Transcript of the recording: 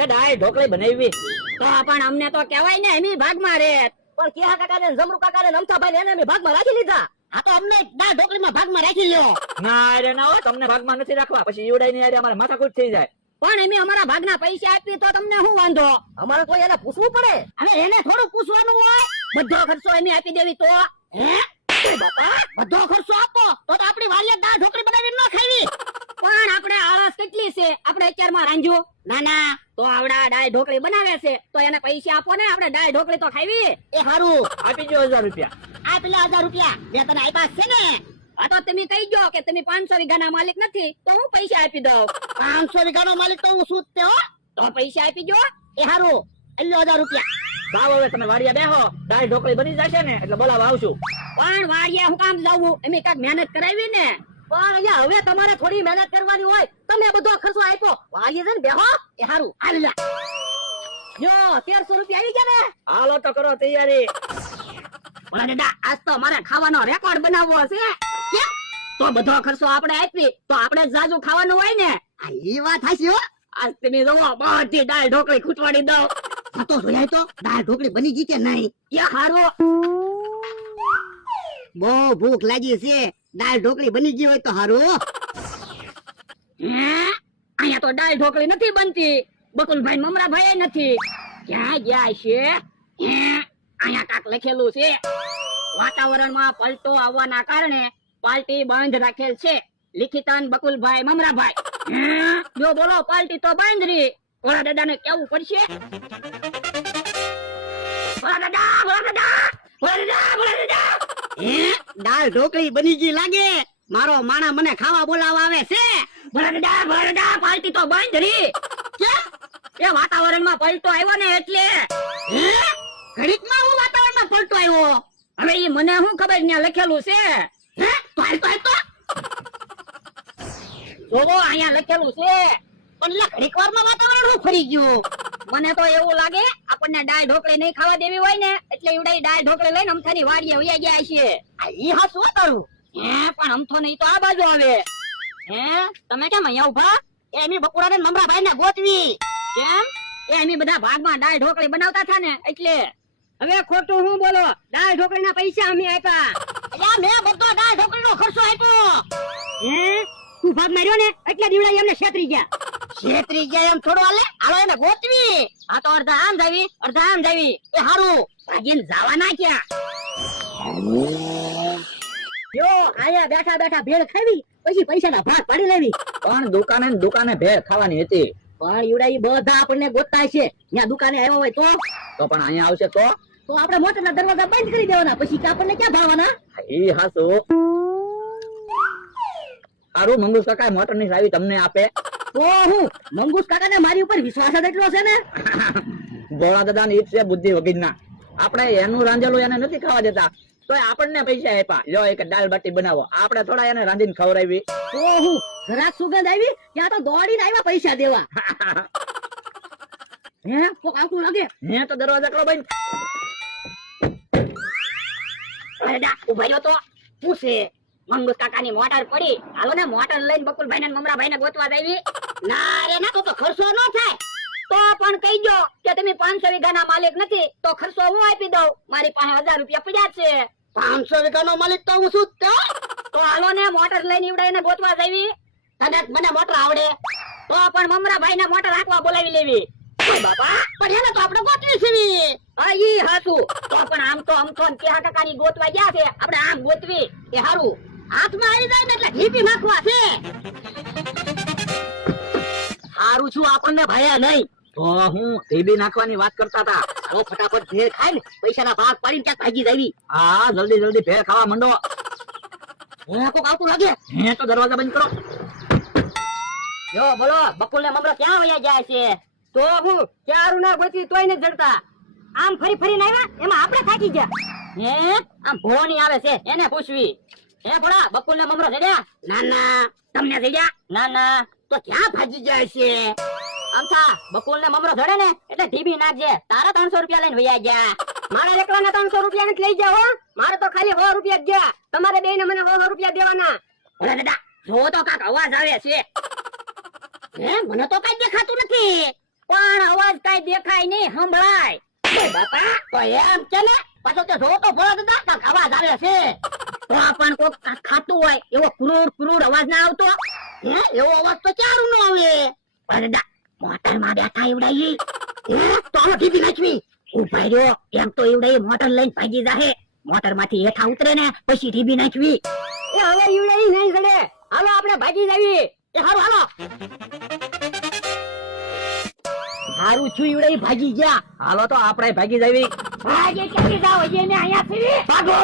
એ ડાય ઢોકળી બનાવી. તો પણ અમને તો કહેવાય ને એમી ભાગમાં રે. પણ કેહા કાકા ને જમરૂ કાકા ને અમથાભાઈ ને એને અમે ભાગમાં રાખી લીધા. આ તો અમને દાળ ઢોકળીમાં ભાગમાં રાખી લ્યો. ના રે ના હો, તમને ભાગમાં નથી રાખવા, પછી ઈવડાઈ ની અમારે માથાકૂટ થઈ જાય. પણ એમી અમારા ભાગના પૈસા આપી તો તમને શું વાંધો? અમારે કોઈ એને પૂછવું પડે. હવે એને થોડું પૂછવાનું હોય? બધો ખર્ચો એમી આપી દેવી તો હે? બાપા બધો ખર્ચો આપો તો આપણી વાલીએ દાળ ઢોકળી બનાવીને ન ખાવી. પણ આપણે આળસ કેટલી છે, આપણે અત્યારમાં રાંધ્યું. ના ના, તો આવડા દાળ ઢોકળી બનાવે છે તો એને પૈસા આપો ને, આપણે દાળ ઢોકળી તો ખાવી. એ હારું આપી દો 1000 રૂપિયા. આ પેલા 1000 રૂપિયા જે તને આપ્યા છે ને, આ તો તમે કહી દો કે તમે 500 વીઘાના માલિક નથી તો હું પૈસા આપી દઉં. 500 વીઘાનો માલિક તો હું છું તે હો, તો પૈસા આપી દો. એ હારું, એલ્યો 1000 રૂપિયા. સાવ હવે તમે વાડિયા બેહો, દાળ ઢોકળી બની જશે ને એટલે બોલાવા આવશું. પણ વાડિયા હું કામ જાવું, એમ કાક મહેનત કરાવી ને. પણ અહીંયા હવે તમારે થોડી મહેનત કરવાની હોય. તમે બધો ખર્ચો આપ્યો, વાલીએ છે ને બેહો. એ હારું, હાલ લા. યો 1300 રૂપિયા આવી ગયા ને. હાલો તો કરો તૈયારી. ઓલા દાદા, આજ તો મારે ખાવાનો રેકોર્ડ બનાવવો છે. કેમ? તો બધો ખર્ચો આપણે આપી તો આપણે જાજુ ખાવાનું હોય ને. એ વાત હાચી હો. આજ તમે જોવો બધી દાળ ઢોકળી ખૂટવાડી દઉં. તો જોયા તો દાળ ઢોકળી બની ગઈ કે નહીં? એ હારું. બહુ ભૂખ લાગી છે, દાળ ઢોકળી બની ગઈ હોય તો હારું. હે? અહીંયા તો દાળ ઢોકળી નથી બનતી. બકુલભાઈ મમરાભાઈ નથી. ક્યાં ગયા છે? હે? અહીંયા કાક લખેલું છે, વાતાવરણમાં પલટો આવવાના કારણે પાર્ટી બંધ રાખેલ છે. લિખિતન બકુલભાઈ મમરાભાઈ. હે? જો બોલો, પાર્ટી તો બંધ રહી. ઓલા દાદાને કેવું પડશે. ઓલા દાદા, ઓલા દાદા, ઓલા દાદા, ઓલા દાદા. હે? દાળ ઢોકળી બની ગઈ લાગે. મારો માણા મને ખાવા બોલાવા આવે છે. ઓલા દાદા, પાર્ટી તો બંધ રહી. કેમ? એ વાતાવરણમાં પલટો આવ્યો ને એટલે. હે? ઘડીકમાં હું વાતાવરણમાં પલટો આવ્યો? હવે ઈ મને શું ખબર, ત્યાં લખેલું છે. હે? તો હાલ તો જોવો, અહીંયા લખેલું છે. પણ લા ઘડીક વારમાં વાતાવરણ હું ફરી ગયું. મને તો એવું લાગે આપણને દાળ ઢોકળી નહીં ખાવા દેવી હોય ને એટલે ઈવડાઈ દાળ ઢોકળી લઈને અમથાની વાડીએ વયા ગયા છે. આ ઈ હાસું તારું. હે? પણ અમથો નહીં તો આ બાજુ આવે. હે? તમે કેમ અહીંયા ઉભા? એની બકુરાને મમરાભાઈ ને ગોતવી. કેમ? એમી બધા ભાગમાં દાળ ઢોકળી બનાવતા હતા ને એટલે. હવે ખોટું હું બોલો, દાળ ઢોકળીના પૈસા અમે આપ્યા. એટલે મેં બધો દાળ ઢોકળીનો ખર્ચો આપ્યો. હે? તું ભાગ માર્યો ને એટલે દીવડા એમને છેતરી ગયા. છેતરી ગયા એમ થોડું હાલે. હાલો એને ગોતવી. આ તો અડધા આમ જાવી, અડધા આમ જાવી. એ હારું. ભાગીને જવાના ક્યાં? યો આયા બેઠા બેઠા ભેળ ખાવી, પછી પૈસાના ભાગ પાડી લેવી. પણ દુકાને ને દુકાને ભેળ ખાવાની હતી. પણ ઈવડા ઈ બધા આપણને ગોતતા છે. ત્યાં દુકાને આવ્યો હોય તો પણ અહીંયા આવશે તો આપણે મોટરના દરવાજા બંધ કરી દેવાના. પછી કે આપણને ક્યાં ભાવવાના? ઈ હાસુ. સારું, મંગુસ કાકા મોટર ની ચાવી તમને આપે. તો હું મંગુસ કાકાને મારી ઉપર વિશ્વાસ જ એટલો છે ને. ભોળા દાદા ની ઈચ્છ છે બુદ્ધિ વગીરના. આપણે એનું રાંધેલું એને નથી ખાવા દેતા, તો આપણને પૈસા આપ્યા. લ્યો એક દાળ બાટી બનાવો, આપણે થોડા એને રાંધીને ખવડાવી. તો હું જરાક સુગંધ આવી ત્યાં તો દોડીને આવ્યા પૈસા દેવા. હે કોક આવતું લાગે. હે તો દરવાજા કરો બંધ. અરેડા, ઉભા રહ્યો તો. શું છે? મંગુસ કાકાની મોટર પડી. હાલો ને મોટર લઈને બકુલભાઈ ને મમરાભાઈ ને ગોતવા જાવી. ના રે ના, તો ખર્ચો ન થાય. તો પણ કહી દો કે તમે 500 વીઘાના માલિક નથી તો ખર્ચો હું આપી દઉં. મારી પાસે 1000 રૂપિયા પડ્યા છે. 500 વીઘાનો માલિક તો હું છું જ તે. તો હાલો ને મોટર લઈને ઈવડાઈને ગોતવા જાવી. કદાચ મને મોટર આવડે તો પણ મમરાભાઈ ને મોટર હાંકવા બોલાવી લેવી. ઓય બાપા, પણ એને તો આપણે ગોતવી છે. હા ઈ હાચું. તો પણ આમ તો અમથો ને કેહા કાકાની ગોતવા ગયા છે, આપણે આમ ગોતવી. એ હારું, હાથમાં આવી જાય ને એટલે ઢીપી નાખવા છે. હારું છું આપણને ભાયા નહીં. તો હું ટીબી નાખવાની વાત કરતા હતા. હવે ફટાફટ ભેળ ખાય ને પૈસાના ભાગ પાડીને ક્યાંક ભાગી જાવી. હા, જલ્દી જલ્દી ભેળ ખાવા માંડો. કોક આવતું લાગે. હે તો દરવાજા બંધ કરો. જો બોલો, બકુલ ને મમરા ક્યાં વયા જાય છે? તો હું ક્યારું ના ગોતી તોય ને જડતા. આમ ફરી ફરીને આવ્યા એમાં આપણે થાકી ગયા. હે આમ ભોની આવે છે, એને પૂછવી. હે ભોળા, બકુલ ને મમરો જડ્યા? ના ના, તમને જડ્યા? ના ના, તો ક્યાં ભાગી જાય છે? અમથા બકુલ ને મમરો જડે ને એટલે ઢીબી નાખજે. તારા 300 રૂપિયા લઈને વયા ગયા. મારા એકલા ના 300 રૂપિયા નથી લઈ જાઓ. મારે તો ખાલી 100 રૂપિયા જ ગયા. તમારે બે ને મને 100 રૂપિયા દેવાના. ભોળા દાદા, જો તો કાક અવાજ આવે છે. હે મને તો કઈ દેખાતું નથી. પણ દેખાય નહીં સંભળાય. બાપા તો એમ કે ને પાછો તે જોતો ભોળા દાદા કાંઈક અવાજ આવે છે. તો પણ કોક ખાતું હોય એવો ક્રૂર ક્રૂર અવાજ ના આવતો? હે એવો અવાજ તો ચારું નો આવે. પણ દાદા મોટર માં બેઠા એવડાઈ તો આનો ટીપી નાખવી. ઉભા રહ્યો, એમ તો એવડાઈ મોટર લઈને ભાગી જાહે. મોટર માંથી હેઠા ઉતરે ને પછી ટીપી નાખવી. એ હવે ઈવડાઈ નહીં સડે. હાલો આપણે ભાગી જાવી. એ હારું હાલો. હારું છું ઈવડાઈ ભાગી ગયા. હાલો તો આપણે ભાગી જવી. ભાગે ક્યાંથી જાવ? એને અહીંયા થી ભાગો.